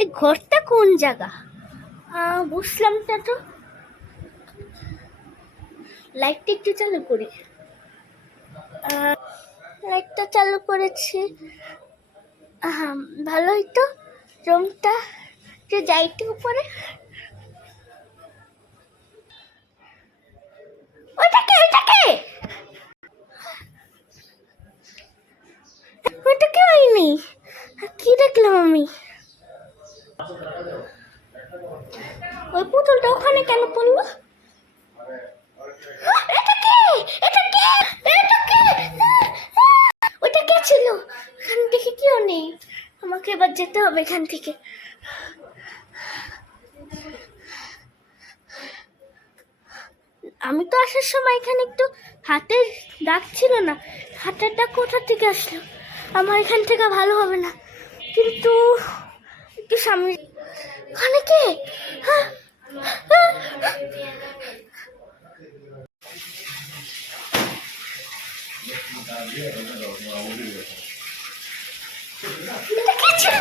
এই ঘরটা কোন জায়গা? বুঝলাম না তো। লাইটটা একটু চালু করি। লাইটটা চালু করেছি। আহা, ভালোই তো। রুমটা যে যাইতে উপরে। কি দেখলাম আমি? ওই পুতুলটা ওখানে কেন পড়ল? এটা এটা কে? ছিল? এখান থেকে কেউ নেই। আমাকে এবার যেতে হবে এখান থেকে। আমি তো আসার সময় এখানে একটু হাতের দাগ ছিল না। হাতের দাগ কোথা থেকে আসলো? আমার এখান থেকে ভালো হবে না। কিন্তু সামনে। ওখানে কে হ্যাঁ হ্যাঁ। এটা কে ছিল?